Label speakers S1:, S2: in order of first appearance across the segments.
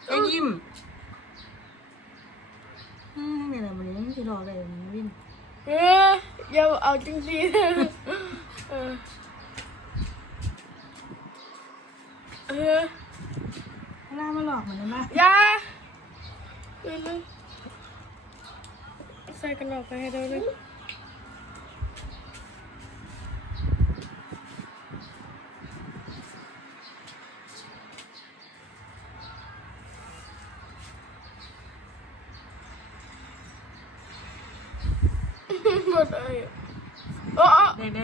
S1: แค่ยิ้มนี่แหละวันนี้ที่รออะไรวิ่ง
S2: อย่าเอาจริงสิ
S1: หน้ามาหลอกเหมือนกันนะ
S2: อย่าใส่กันออกไปให้เราเลยหมดเลย
S1: เด้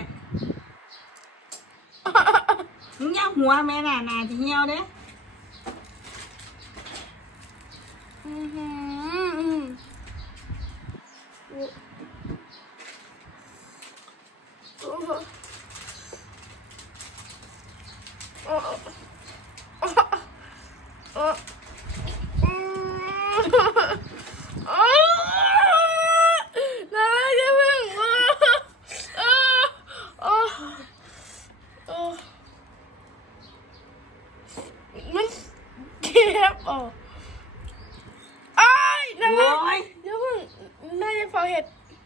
S1: มึงย่าหัวแม่นาจะเหี่ยวเด้
S2: มันเจ็บอ่ะไอ้นั่นแหละเดี๋ยวเพิ่งน่าจะฟอเห็ด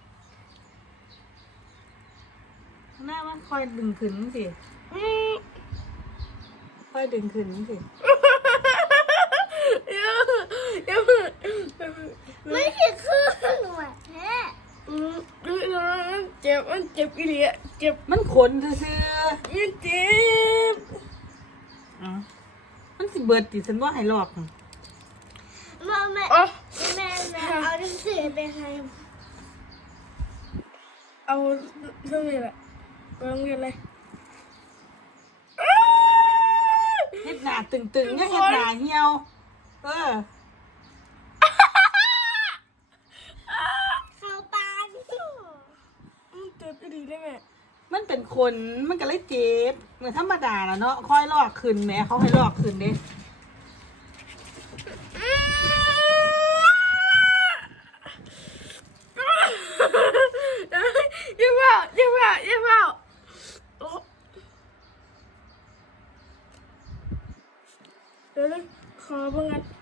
S1: หน้ามันคอยดึงขึ้นสิคอยดึงขึ้นสิ
S2: ไม่ใช่คือหนูแท้เจ็บมันเจ็บอีหลีเจ็บ
S1: มันขนซื่อ
S2: มันเจ็บ
S1: มันสิเบิดติฉันว่าให้หลอก
S3: แม่เอาหนังสือไปให้
S2: เอาเท่านี้แหละไปโรงเรียนเลย
S1: เฮ็ดหน้าตึงๆเนี่ยเฮ็ดหน้าเหี่ยว
S3: เข้าตา
S2: เจ็บอีหลีได้ไหม
S1: มันเป็นคนมันก็เลยเจ็บเหมือนธรรมดาแล้วเนาะค่อยลอกขึ้นแม่เขาให้ลอกขึ้นเด้
S2: อย่าเมาเดี๋ยวขอเบิ่งกัน